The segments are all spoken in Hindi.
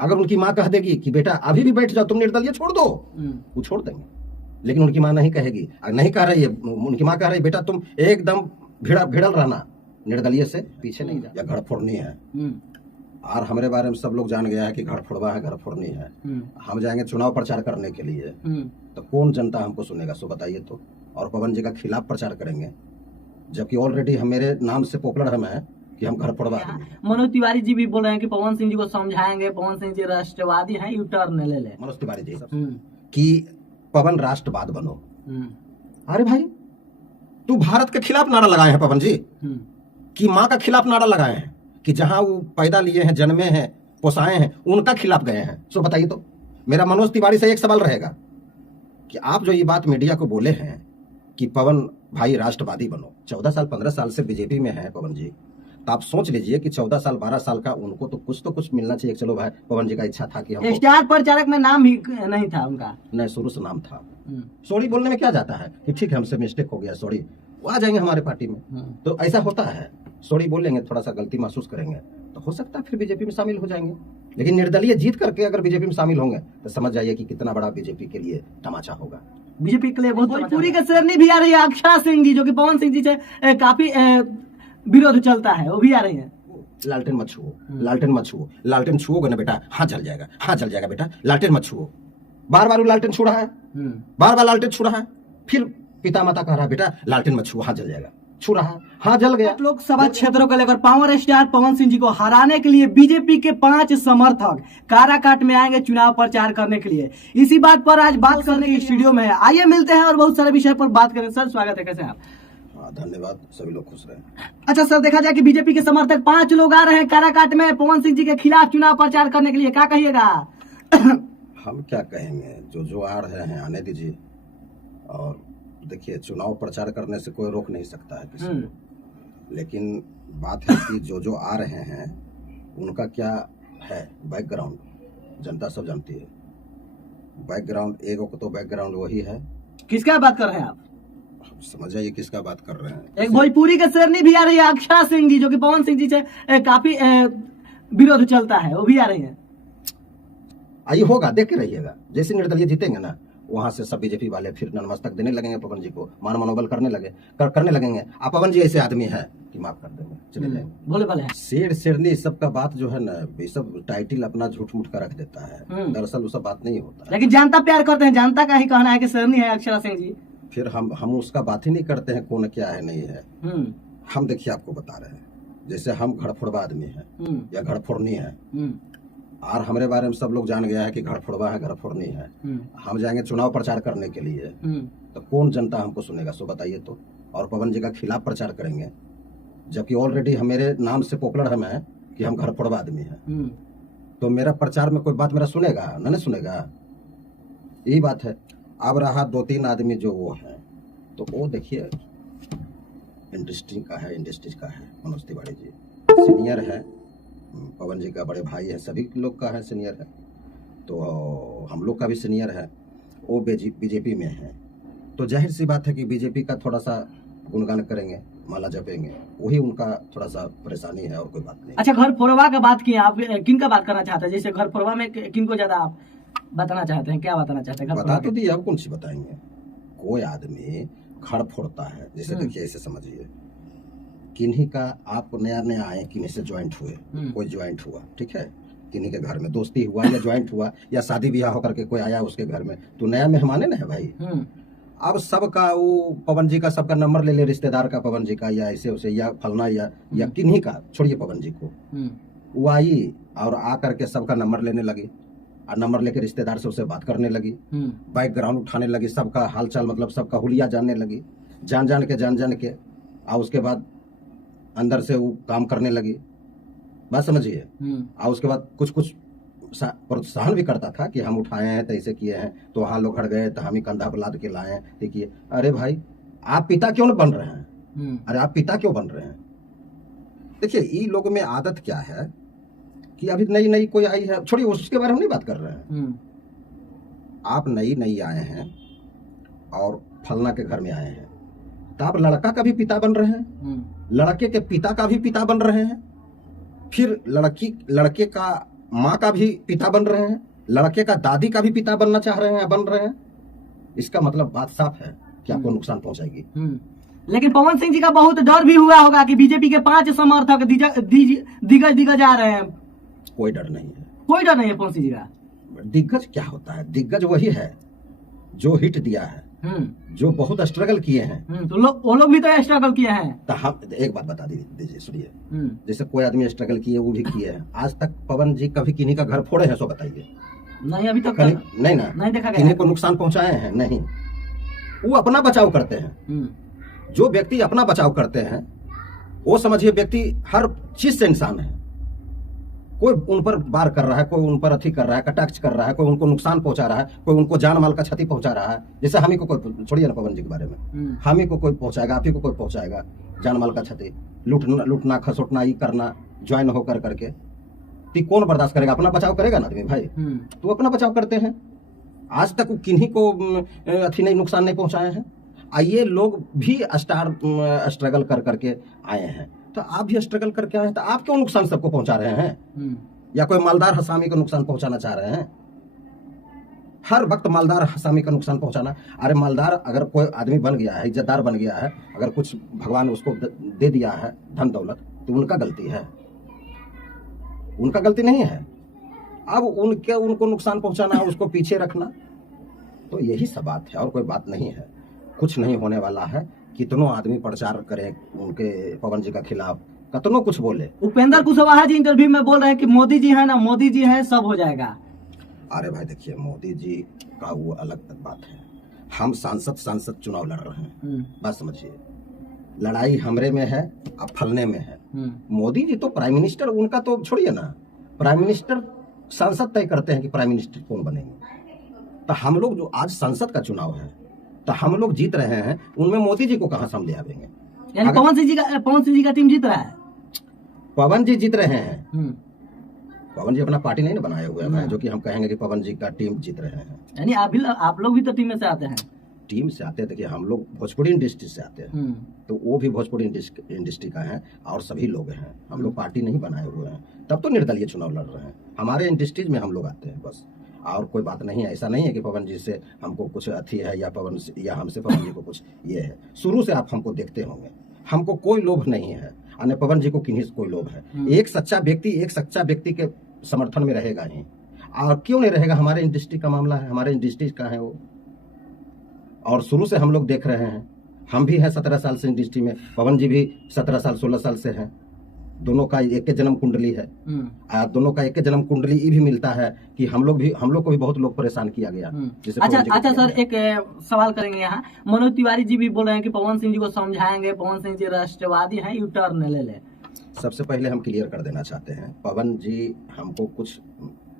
अगर उनकी माँ कह देगी कि बेटा अभी भी बैठ जाओ, तुम निर्दलीय छोड़ दो, वो छोड़ देंगे। लेकिन उनकी माँ नहीं कहेगी, नहीं कह रही है, उनकी माँ कह रही है बेटा तुम एकदम भिड़ल रहना, निर्दलीय से पीछे नहीं जा। या घर फोड़नी है, और हमारे बारे में सब लोग जान गया है कि घर फोड़वा है, घर फोड़नी है। हम जाएंगे चुनाव प्रचार करने के लिए, तो कौन जनता हमको सुनेगा? सो बताइए तो। और पवन जी का खिलाफ प्रचार करेंगे, जबकि ऑलरेडी मेरे नाम से पॉपुलर हम है कि हम घर फोड़वा देंगे। मनोज तिवारी जी भी बोल रहे हैं कि पवन सिंह जी को समझाएंगे, पवन सिंह जी राष्ट्रवादी हैं, यू टर्न ले ले। मनोज तिवारी जी कि पवन राष्ट्रवाद बनो। अरे भाई, तू भारत के खिलाफ नारा लगाए हैं पवन जी, कि माँ का खिलाफ नारा लगाए हैं, कि जहां वो पैदा लिए हैं, जन्मे हैं, पोसाए हैं, उनका खिलाफ गए हैं। सो बताइए तो। मेरा मनोज तिवारी से एक सवाल रहेगा कि आप जो ये बात मीडिया को बोले हैं कि पवन भाई राष्ट्रवादी बनो, 14 साल 15 साल से बीजेपी में है पवन जी, तो आप सोच लीजिए कि 14 साल 12 साल का उनको तो कुछ मिलना चाहिए। चलो भाई, पवन जी का इच्छा था कि हम स्टार प्रचारक में नाम ही नहीं था उनका, नहीं, शुरू से नाम था। सॉरी बोलने में क्या जाता है कि ठीक है हमसे मिस्टेक हो गया, सॉरी, वो आ जाएंगे हमारे पार्टी में। तो ऐसा होता है, सॉरी बोलेंगे, थोड़ा सा गलती महसूस करेंगे, तो हो सकता है फिर बीजेपी में शामिल हो जाएंगे। लेकिन निर्दलीय जीत करके अगर बीजेपी में शामिल होंगे तो समझ जाइए कि कितना बड़ा बीजेपी के लिए तमाचा होगा। बीजेपी के लिए बहुत भोजपुरी के शेरनी भी आ रही है, अक्षरा सिंह जी, जो कि पवन सिंह जी से काफी विरोध चलता है, वो भी आ रही है। लालटेन मत छुओ, लालटेन मत छुओ, लालटेन छुओगे ना बेटा हाथ जल जाएगा, हाथ जल जाएगा बेटा, लालटेन मत छुओ। बार बार वो लालटेन छू रहा है, बार बार लालटेन छू रहा है, फिर पिता माता कह रहा है बेटा लालटेन मत छुओ, हाथ जल जाएगा, छू रहा है, हाथ जल गया। लोकसभा क्षेत्रों को लेकर पावर स्टार पवन सिंह जी को हराने के लिए बीजेपी के 5 समर्थक काराकाट में आएंगे चुनाव प्रचार करने के लिए। इसी बात पर आज बात करने की स्टूडियो में आइए मिलते हैं और बहुत सारे विषय पर बात करें। सर स्वागत है, कैसे हैं आप? धन्यवाद, सभी लोग खुश रहे। अच्छा सर, देखा जाए कि बीजेपी के समर्थक 5 लोग आ रहे हैं काराकाट में पवन सिंह जी के खिलाफ चुनाव प्रचार करने के लिए, क्या कहिएगा? हम क्या कहेंगे, जो आ रहे हैं आने दीजिए। और देखिए, चुनाव प्रचार करने से कोई रोक नहीं सकता है किसी को, लेकिन बात है कि जो आ रहे हैं उनका क्या है बैकग्राउंड, जनता सब जानती है। बैकग्राउंड एक तो बैकग्राउंड वही है। किसका बात कर रहे हैं आप? समझ जाइए किसका बात कर रहे हैं। एक भोजपुरी के शेरनी भी आ रही है, अक्षरा सिंह जी, जो कि पवन सिंह जी से काफी विरोध चलता है, वो भी आ रही है। आइए होगा, देख के रहिएगा। जैसे निर्दलीय जीतेंगे ना, वहां से सब बीजेपी वाले फिर नतमस्तक देने लगेंगे पवन जी को, मान मनोबल करने लगेंगे। आप पवन जी ऐसे आदमी है कि माफ कर देंगे, चले जाएंगे। भोले भाले शेर शेरनी सब का बात जो है ना, ये सब टाइटल अपना झूठ मूठ का रख देता है, दरअसल वो सब बात नहीं होता। लेकिन जनता प्यार करते हैं, जनता का ही कहना है कि शेरनी है अक्षरा सिंह जी। फिर हम उसका बात ही नहीं करते हैं कौन क्या है नहीं है। हम देखिए आपको बता रहे हैं, जैसे हम घर फोड़वा आदमी है या घर फोड़नी है, और हमारे बारे में सब लोग जान गया है कि घर फोड़वा है, घर फोड़नी है। हम जाएंगे चुनाव प्रचार करने के लिए, तो कौन जनता हमको सुनेगा? सो बताइए तो। और पवन जी का खिलाफ प्रचार करेंगे, जबकि ऑलरेडी मेरे नाम से पॉपुलर हम है कि हम घर फोड़वा आदमी है। तो मेरा प्रचार में कोई बात मेरा सुनेगा? नहीं सुनेगा, यही बात है। अब रहा 2-3 आदमी जो वो है, तो वो देखिए इंडस्ट्री का है। मनोज तिवारी जी सीनियर है, पवन जी का बड़े भाई है, सभी लोग का है सीनियर है, तो हम लोग का भी सीनियर है। वो बीजेपी में है, तो जाहिर सी बात है कि बीजेपी का थोड़ा सा गुणगान करेंगे, माला जपेंगे, वही उनका थोड़ा सा परेशानी है, और कोई बात नहीं। अच्छा, घर फोड़वा का बात किया आप, किन का बात करना चाहते हैं? जैसे घर फोड़वा में किन को ज्यादा आप बताना चाहते हैं, क्या बताना चाहते हैं? बता तो दिए, अब कौन सी बताएंगे। कोई आदमी घर फोड़ता है, जैसे देखिए ऐसे समझिए, किन्हीं का आप नया आए, किन्हीं से ज्वाइंट हुए, कोई ज्वाइंट हुआ, ठीक है, किन्हीं के घर में दोस्ती हुआ या ज्वाइंट हुआ या शादी ब्याह होकर के कोई आया उसके घर में, तो नया मेहमान है भाई। अब सबका वो पवन जी का सबका नंबर ले रिश्तेदार का, पवन जी का या ऐसे उसे या फलना या किन्हीं का, छोड़िए पवन जी को, वो आई और आ करके सबका नंबर लेने लगी, और नंबर लेके रिश्तेदार से उसे बात करने लगी, बैकग्राउंड उठाने लगी, सबका हालचाल मतलब सबका हुलिया जानने लगी, जान के, और उसके बाद अंदर से वो काम करने लगी, बात समझिए। और उसके बाद कुछ प्रोत्साहन भी करता था कि हम उठाए हैं तो ऐसे किए हैं, तो वहां लोग हट गए तो हम ही कंधा पर लाद के लाए हैं। देखिए, अरे भाई आप पिता क्यों बन रहे हैं? अरे आप पिता क्यों बन रहे हैं? देखिए, ये लोग में आदत क्या है कि अभी नई कोई आई है, छोड़िए उसके बारे में नहीं बात कर रहे हैं। आप नई आए हैं और फलना के घर में आए हैं, तो आप लड़का का भी पिता बन रहे हैं, लड़के के पिता का भी पिता बन रहे हैं, फिर लड़के का माँ का भी पिता बन रहे हैं, लड़के का दादी का भी पिता बनना चाह रहे हैं, बन रहे हैं। इसका मतलब बात साफ है कि आपको नुकसान पहुंचाएगी। लेकिन पवन सिंह जी का बहुत डर भी हुआ होगा कि बीजेपी के 5 समर्थक दिग्गज आ रहे हैं। कोई डर नहीं है, कोई डर नहीं है पवन सिंह जी का। दिग्गज क्या होता है? दिग्गज वही है जो हिट दिया है, जो बहुत स्ट्रगल किए हैं। तो वो लोग भी तो स्ट्रगल किए हैं। तो हम एक बात बता दीजिए, सुनिए। जैसे कोई आदमी स्ट्रगल किए, वो भी किए हैं। आज तक पवन जी कभी किन्हीं का घर फोड़े हैं? सो बताइए। नहीं, अभी तक नहीं ना, नहीं देखा गया। किन्हीं को नुकसान पहुंचाए हैं? नहीं। वो अपना बचाव करते हैं। जो व्यक्ति अपना बचाव करते हैं, वो समझिए व्यक्ति हर चीज से इंसान है। कोई उन पर वार कर रहा है, कोई उन पर अथी कर रहा है, कटाक्ष कर रहा है, कोई उनको नुकसान पहुंचा रहा है, कोई उनको जान माल का क्षति पहुंचा रहा है। जैसे हम ही को कोई, छोड़िए ना पवन जी के बारे में, हम ही को कोई पहुंचाएगा, आप ही को कोई पहुंचाएगा जान माल का क्षति, लूटना खसोटना, ये करना ज्वाइन होकर करके, तो कौन बर्दाश्त करेगा? अपना बचाव करेगा ना आदमी भाई। तो अपना बचाव करते हैं। आज तक किन्हीं को अथी नहीं, नुकसान नहीं पहुंचाए हैं। आइए लोग भी स्ट्रगल कर करके आए हैं, तो आप भी स्ट्रगल करके आए हैं, तो आप क्यों नुकसान सबको पहुंचा रहे हैं? या कोई मालदार हसामी को नुकसान पहुंचाना चाह रहे हैं? हर वक्त मालदार हसामी का नुकसान पहुंचाना। अरे मालदार अगर कोई आदमी बन गया है, इज्जतदार बन गया है, अगर कुछ भगवान उसको दे दिया है धन दौलत, तो उनका गलती है, उनका गलती नहीं है। अब उनको नुकसान पहुंचाना, उसको पीछे रखना, तो यही सब बात है, और कोई बात नहीं है। कुछ नहीं होने वाला है। कितनों आदमी प्रचार करें उनके पवन जी का खिलाफ, कितनों कुछ बोले। उपेंद्र कुशवाहा जी इंटरव्यू में बोल रहे हैं कि मोदी जी है ना, मोदी जी है, सब हो जाएगा। अरे भाई देखिए, मोदी जी का वो अलग बात है। हम सांसद चुनाव लड़ रहे हैं, बात समझिए। लड़ाई हमरे में है, अब फलने में है। मोदी जी तो प्राइम मिनिस्टर, उनका तो छोड़िए ना, प्राइम मिनिस्टर सांसद तय करते हैं कि प्राइम मिनिस्टर कौन बनेंगे। तो हम लोग जो आज संसद का चुनाव है, तो हम लोग जीत रहे हैं, उनमें मोदी जी को कहां से हम ले आवेंगे? यानी पवन सिंह जी का टीम जीत रहा है। पवन जी जीत रहे हैं। पवन जी अपना पार्टी नहीं ना बनाए हुए हैं जो कि हम कहेंगे कि पवन जी का टीम जीत रहे हैं। यानी आप लोग भी तो टीम में से आते हैं। टीम से आते हैं, देखिए हम लोग भोजपुरी इंडस्ट्री से आते हैं, तो वो भी भोजपुरी इंडस्ट्री का है, और सभी लोग हैं। हम लोग पार्टी नहीं बनाए हुए हैं, तब तो निर्दलीय चुनाव लड़ रहे हैं। हमारे इंडस्ट्रीज में हम लोग आते हैं बस, और कोई बात नहीं है। ऐसा नहीं है कि पवन जी से हमको कुछ अथी है, या हमसे पवन जी को कुछ ये है। शुरू से आप हमको देखते होंगे, हमको कोई लोभ नहीं है, अन्य पवन जी को किन्हीं से कोई लोभ है। एक सच्चा व्यक्ति के समर्थन में रहेगा ही, और क्यों नहीं रहेगा? हमारे इंडस्ट्री का मामला है, हमारे इंडस्ट्री का है वो, और शुरू से हम लोग देख रहे हैं। हम भी हैं 17 साल से इंडस्ट्री में, पवन जी भी 17 साल 16 साल से हैं। दोनों का एक के जन्म कुंडली है, दोनों का एक के जन्म कुंडली ये भी मिलता है कि हम लोग को भी बहुत लोग परेशान किया गया। अच्छा सर, एक सवाल करेंगे यहाँ। मनोज तिवारी जी भी बोल रहे हैं कि पवन सिंह जी को समझाएंगे, पवन सिंह जी राष्ट्रवादी हैं, यू टर्न ले ले। सबसे पहले हम क्लियर कर देना चाहते हैं, पवन जी हमको कुछ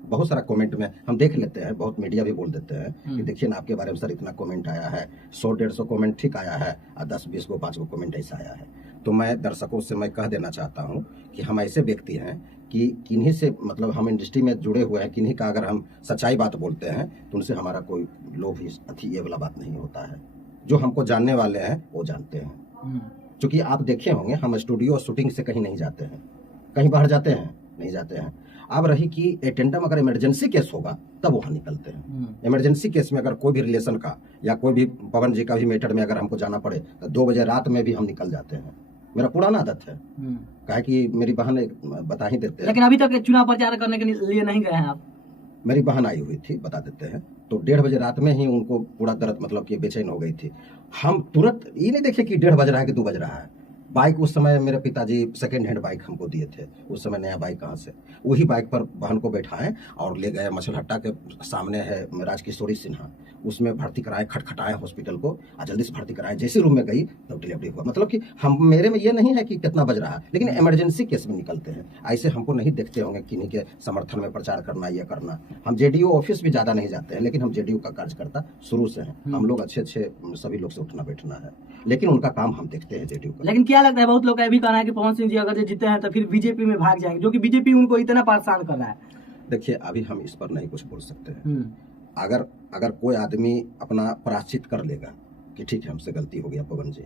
बहुत सारा कमेंट में हम देख लेते हैं, बहुत मीडिया भी बोल देते हैं कि देखिए ना आपके बारे में सर इतना कमेंट आया है, 100-150 कमेंट ठीक आया है, और 10-20 को 5 को कमेंट ऐसा आया है। तो मैं दर्शकों से मैं कह देना चाहता हूं कि हम ऐसे व्यक्ति हैं कि किन्हीं से, मतलब हम इंडस्ट्री में जुड़े हुए हैं, किन्हीं का अगर हम सच्चाई बात बोलते हैं तो उनसे हमारा कोई लोभ अथी ये वाला बात नहीं होता है। जो हमको जानने वाले हैं वो जानते हैं। क्योंकि आप देखे होंगे, हम स्टूडियो और शूटिंग से कहीं नहीं जाते हैं, कहीं बाहर जाते हैं, नहीं जाते हैं। अब रही कि अटेंडम अगर इमरजेंसी केस होगा तब वहां निकलते हैं। इमरजेंसी केस में अगर कोई भी रिलेशन का या कोई भी पवन जी का भी मैटर में अगर हमको जाना पड़े तो 2 बजे रात में भी हम निकल जाते हैं। मेरा पुराना आदत है, कहा कि मेरी बहन बता ही देते हैं। लेकिन अभी तक चुनाव प्रचार करने के लिए नहीं गए हैं आप? मेरी बहन आई हुई थी, बता देते हैं, तो 1:30 बजे रात में ही उनको पूरा दर्द, मतलब कि बेचैन हो गई थी। हम तुरंत ये नहीं देखे कि 1:30 बज रहा है कि 2 बज रहा है। बाइक उस समय मेरे पिताजी सेकेंड हैंड बाइक हमको दिए थे, उस समय नया बाइक कहाँ से, वही बाइक पर बहन को बैठाएं और ले गए। मछलहट्टा के सामने है राजकिशोरी सिन्हा, उसमें भर्ती कराए, खटखटाए हॉस्पिटल को, और जल्दी से भर्ती कराए। जैसे रूम में गई तो डिलीवरी हुआ। मतलब कि हम, मेरे में ये नहीं है कि कितना बज रहा है, लेकिन इमरजेंसी केस में निकलते हैं। ऐसे हमको नहीं देखते होंगे किन्हीं के समर्थन में प्रचार करना, ये करना। हम जेडीयू ऑफिस भी ज्यादा नहीं जाते हैं, लेकिन हम जेडीयू का कार्यकर्ता शुरू से हैं। हम लोग अच्छे सभी लोग से उठना बैठना है, लेकिन उनका काम हम देखते हैं जेडीयू का। लेकिन क्या लगता है, बहुत लोग का भी कहना है कि पवन सिंह जी अगर जीते हैं तो फिर बीजेपी में भाग जाएंगे, जो कि बीजेपी उनको इतना परेशान कर रहा है। देखिए अभी हम इस पर नहीं कुछ बोल सकते हैं। अगर कोई आदमी अपना प्रायश्चित कर लेगा कि ठीक है हमसे गलती हो गया पवन जी,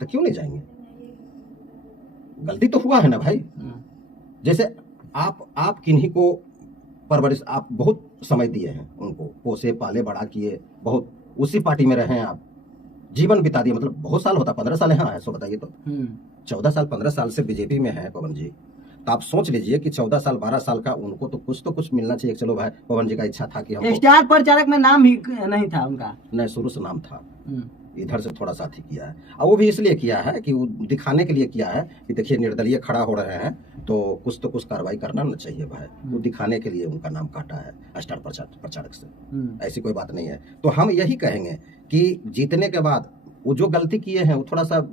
तो क्यों नहीं जाएंगे? गलती तो हुआ है ना भाई। जैसे आप किन्हीं को परवरिश, आप बहुत समय दिए हैं उनको, पोसे पाले बड़ा किए, बहुत उसी पार्टी में रहे हैं आप, जीवन बिता दिए, मतलब बहुत साल होता, 15 साल यहाँ है, सो बताइए तो 14 साल 15 साल से बीजेपी में है पवन जी। तो आप सोच लीजिए कि 14 साल 12 साल का उनको तो कुछ मिलना चाहिए। चलो भाई, पवन जी का इच्छा था कि हम स्टार प्रचारक में नाम ही नहीं था उनका, नहीं, शुरू से नाम था, इधर से थोड़ा सा ही किया है, और वो भी इसलिए किया है कि वो दिखाने के लिए किया है कि देखिए निर्दलीय खड़ा हो रहे हैं तो कुछ कार्रवाई करना ना चाहिए भाई, वो दिखाने के लिए उनका नाम काटा है स्टार प्रचारक से, ऐसी कोई बात नहीं है। तो हम यही कहेंगे कि जीतने के बाद वो जो गलती किए हैं वो थोड़ा सा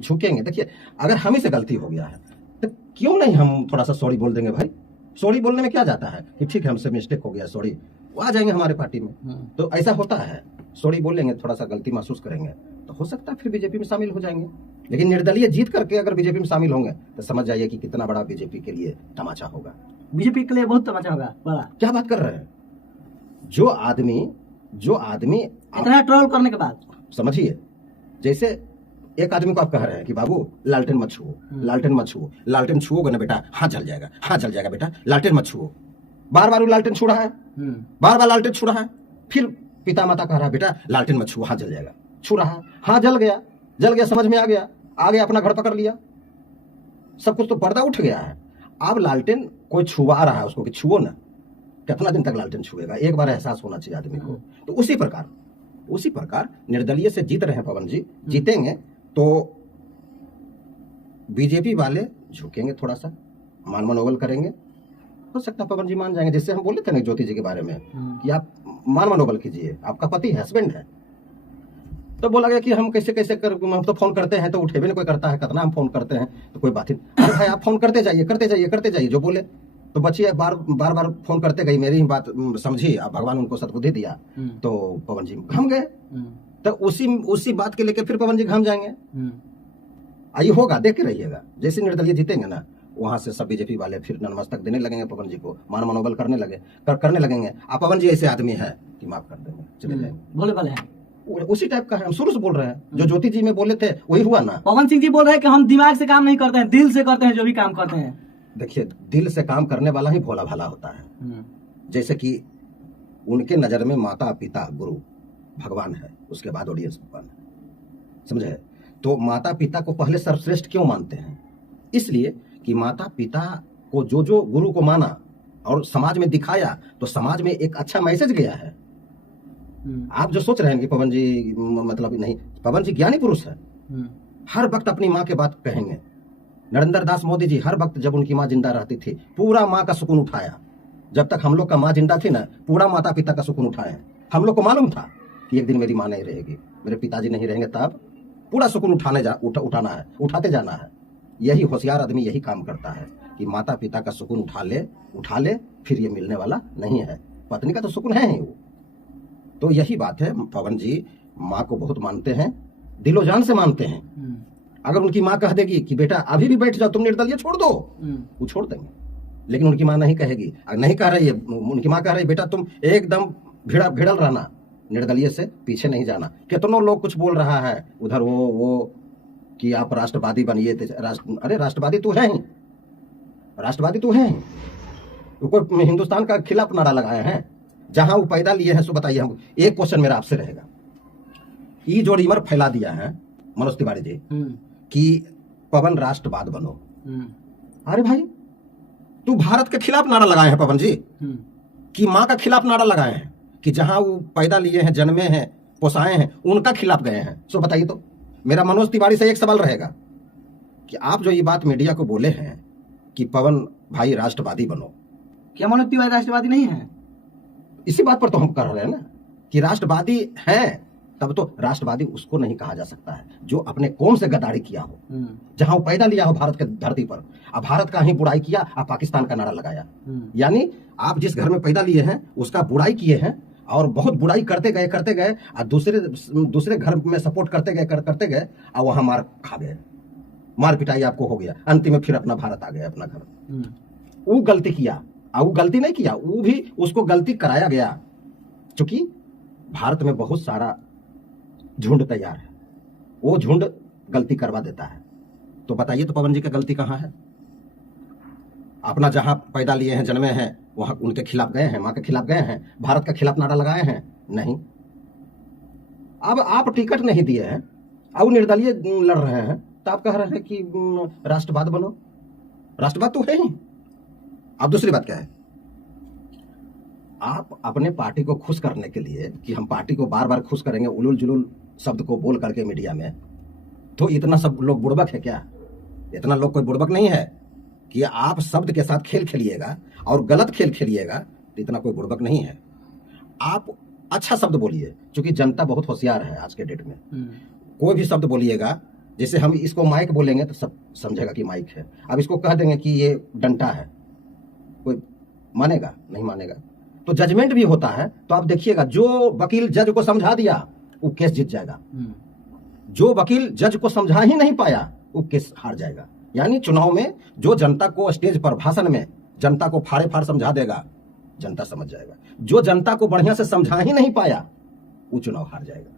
झुकेंगे। देखिए अगर हम ही से गलती हो गया है तो क्यों नहीं हम थोड़ा सा सॉरी बोल देंगे भाई, सॉरी बोलने में क्या जाता है कि ठीक है हमसे मिस्टेक हो गया, सॉरी, वो आ जाएंगे हमारे पार्टी में। तो ऐसा होता है, सॉरी बोलेंगे, थोड़ा सा गलती महसूस करेंगे तो हो सकता है फिर बीजेपी में शामिल हो जाएंगे। लेकिन निर्दलीय जीत करके अगर बीजेपी में शामिल होंगे तो समझ जाइए कि कितना बड़ा बीजेपी के लिए तमाचा होगा। बीजेपी के लिए बहुत तमाचा होगा बड़ा। क्या बात कर रहे हैं, जो आदमी इतना ट्रोल करने के बाद, समझिए, जैसे एक आदमी को आप कह रहे हैं कि बाबू लालटेन मत छुओ, लालटेन मत छुओ, लालटेन छुओगे ना बेटा हाथ जल जाएगा, हाथ जल जाएगा बेटा, लालटेन मत छुओ। बार बार वो लालटेन छू रहा है, बार बार लालटेन छू रहा है, फिर पिता माता कह रहा है बेटा लालटेन मत छुओ, हाथ जल जाएगा, छू रहा है, हाथ जल गया, समझ में आ गया, अपना घर पकड़ लिया, सब कुछ तो पर्दा उठ गया है। अब लालटेन कोई छुआ रहा है उसको कि छुओ ना, कितना दिन तक लालटेन छुएगा, एक बार एहसास होना चाहिए आदमी को। तो उसी प्रकार निर्दलीय से जीत रहे हैं पवन जी, जीतेंगे तो बीजेपी वाले झुकेंगे, थोड़ा सा मान मनोबल करेंगे, हो सकता है पवन जी मान जाएंगे। जैसे हम बोले थे ना ज्योति जी के बारे में कि आप मान मनोबल कीजिए, आपका पति है, हस्बैंड है, तो बोला गया कि हम कैसे कर, हम तो फोन करते हैं तो उठेबे नहीं कोई करता है, कितना हम फोन करते हैं तो कोई बात ही नहीं। अरे भाई आप फोन करते जाइए, जो बोले तो बच्ची बार फोन करते गई, मेरी ही बात समझी, अब भगवान उनको सद्बुद्धि दिया तो पवन जी घम गए। तो उसी बात के लेके फिर पवन जी घम जाएंगे। आइए होगा, देख के रहिएगा, जैसे निर्दलीय जीतेंगे ना वहां से सब बीजेपी वाले फिर नतमस्तक देने लगेंगे पवन जी को, मान मनोबल करने लगेंगे। आप पवन जी ऐसे आदमी है कि माफ कर देंगे, चले जाएंगे, भोले भाले हैं, उसी टाइप का है। हम शुरू से बोल रहे हैं, जो ज्योति जी में बोले थे वही हुआ ना। पवन सिंह जी बोल रहे हैं कि हम दिमाग से काम नहीं करते हैं, दिल से करते हैं जो भी काम करते हैं। देखिए दिल से काम करने वाला ही भोला भाला होता है। जैसे कि उनके नजर में माता पिता गुरु भगवान है, उसके बाद ऑडियंस भगवान है, समझे। तो माता पिता को पहले सर्वश्रेष्ठ क्यों मानते हैं? इसलिए कि माता पिता को जो गुरु को माना और समाज में दिखाया तो समाज में एक अच्छा मैसेज गया है। आप जो सोच रहे हैं कि पवन जी मतलब नहीं, पवन जी ज्ञानी पुरुष है, हर वक्त अपनी माँ के बात कहेंगे। नरेंद्र दास मोदी जी हर वक्त जब उनकी माँ जिंदा रहती थी पूरा माँ का सुकून उठाया, जब तक हम लोग का माँ जिंदा थी ना पूरा माता पिता का सुकून उठाया। हम लोग को मालूम था कि एक दिन मेरी माँ नहीं रहेगी, मेरे पिताजी नहीं रहेंगे, तब पूरा सुकून उठाना है, उठाते जाना है। यही होशियार आदमी यही काम करता है कि माता पिता का सुकून उठा ले, फिर ये मिलने वाला नहीं है। पत्नी का तो सुकून है ही वो। तो यही बात है, पवन जी माँ को बहुत मानते हैं, दिलो जान से मानते हैं। अगर उनकी माँ कह देगी कि बेटा अभी भी बैठ जाओ, तुम निर्दलीय छोड़ दो, वो छोड़ देंगे। लेकिन उनकी माँ नहीं कहेगी, नहीं कह रही है, उनकी माँ कह रही है बेटा तुम एकदम भिड़ल रहना, निर्दलीय से पीछे नहीं जाना। कितनों लोग कुछ बोल रहा है उधर वो कि आप राष्ट्रवादी बनिए, अरे राष्ट्रवादी तो है ही, राष्ट्रवादी तो है ही। कोई हिंदुस्तान का खिलाफ नारा लगाए हैं जहां वो पैदा लिए हैं। सो बताइए हमको, एक क्वेश्चन मेरा आपसे रहेगा, ये जो रिमर फैला दिया है मनोज तिवारी जी कि पवन राष्ट्रवाद बनो, अरे भाई तू भारत के खिलाफ नारा लगाए हैं पवन जी, कि माँ का खिलाफ नारा लगाए हैं, कि जहां वो पैदा लिए हैं, जन्मे हैं, पोसाए हैं, उनका खिलाफ गए हैं। सो बताइए तो मेरा मनोज तिवारी से एक सवाल रहेगा कि आप जो ये बात मीडिया को बोले हैं कि पवन भाई राष्ट्रवादी बनो, क्या मनोज तिवारी राष्ट्रवादी नहीं है? इसी बात पर तो हम कर रहे हैं ना कि राष्ट्रवादी हैं, तब तो राष्ट्रवादी उसको नहीं कहा जा सकता है जो अपने कौम से गद्दारी किया हो, जहां वो पैदा लिया हो भारत के धरती पर, अब भारत का ही बुराई किया, अब पाकिस्तान का नारा लगाया। यानी आप जिस घर में पैदा लिए हैं उसका बुराई किए हैं और बहुत बुराई करते गए और दूसरे घर में सपोर्ट करते गए और वहां मार खा गए, मार पिटाई आपको हो गया, अंतिम में फिर अपना भारत आ गया, अपना घर। वो गलती किया, वो गलती नहीं किया, वो भी उसको गलती कराया गया, क्योंकि भारत में बहुत सारा झुंड तैयार है, वो झुंड गलती करवा देता है। तो बताइए तो पवन जी का गलती कहाँ है? अपना जहां पैदा लिए हैं, जन्मे हैं, वहां उनके खिलाफ गए हैं, मां के खिलाफ गए हैं, भारत के खिलाफ नारा लगाए हैं? नहीं। अब आप टिकट नहीं दिए हैं, अब निर्दलीय लड़ रहे हैं, तो आप कह रहे हैं कि राष्ट्रवाद बनो। राष्ट्रवाद तो है ही। अब दूसरी बात क्या है, आप अपने पार्टी को खुश करने के लिए कि हम पार्टी को बार बार खुश करेंगे उलूल जुलूल शब्द को बोल करके मीडिया में, तो इतना सब लोग बुड़बक है क्या? इतना लोग कोई बुड़बक नहीं है कि आप शब्द के साथ खेल खेलिएगा और गलत खेल खेलिएगा, तो इतना कोई बुड़बक नहीं है। आप अच्छा शब्द बोलिए, क्योंकि जनता बहुत होशियार है आज के डेट में। कोई भी शब्द बोलिएगा, जैसे हम इसको माइक बोलेंगे तो सब समझेगा कि माइक है। अब इसको कह देंगे कि ये डंटा है, कोई मानेगा? नहीं मानेगा। तो जजमेंट भी होता है। तो आप देखिएगा, जो वकील जज को समझा दिया वो केस जीत जाएगा, जो वकील जज को समझा ही नहीं पाया वो केस हार जाएगा। यानी चुनाव में जो जनता को स्टेज पर भाषण में जनता को फाड़े फाड़ समझा देगा, जनता समझ जाएगा। जो जनता को बढ़िया से समझा ही नहीं पाया वो चुनाव हार जाएगा।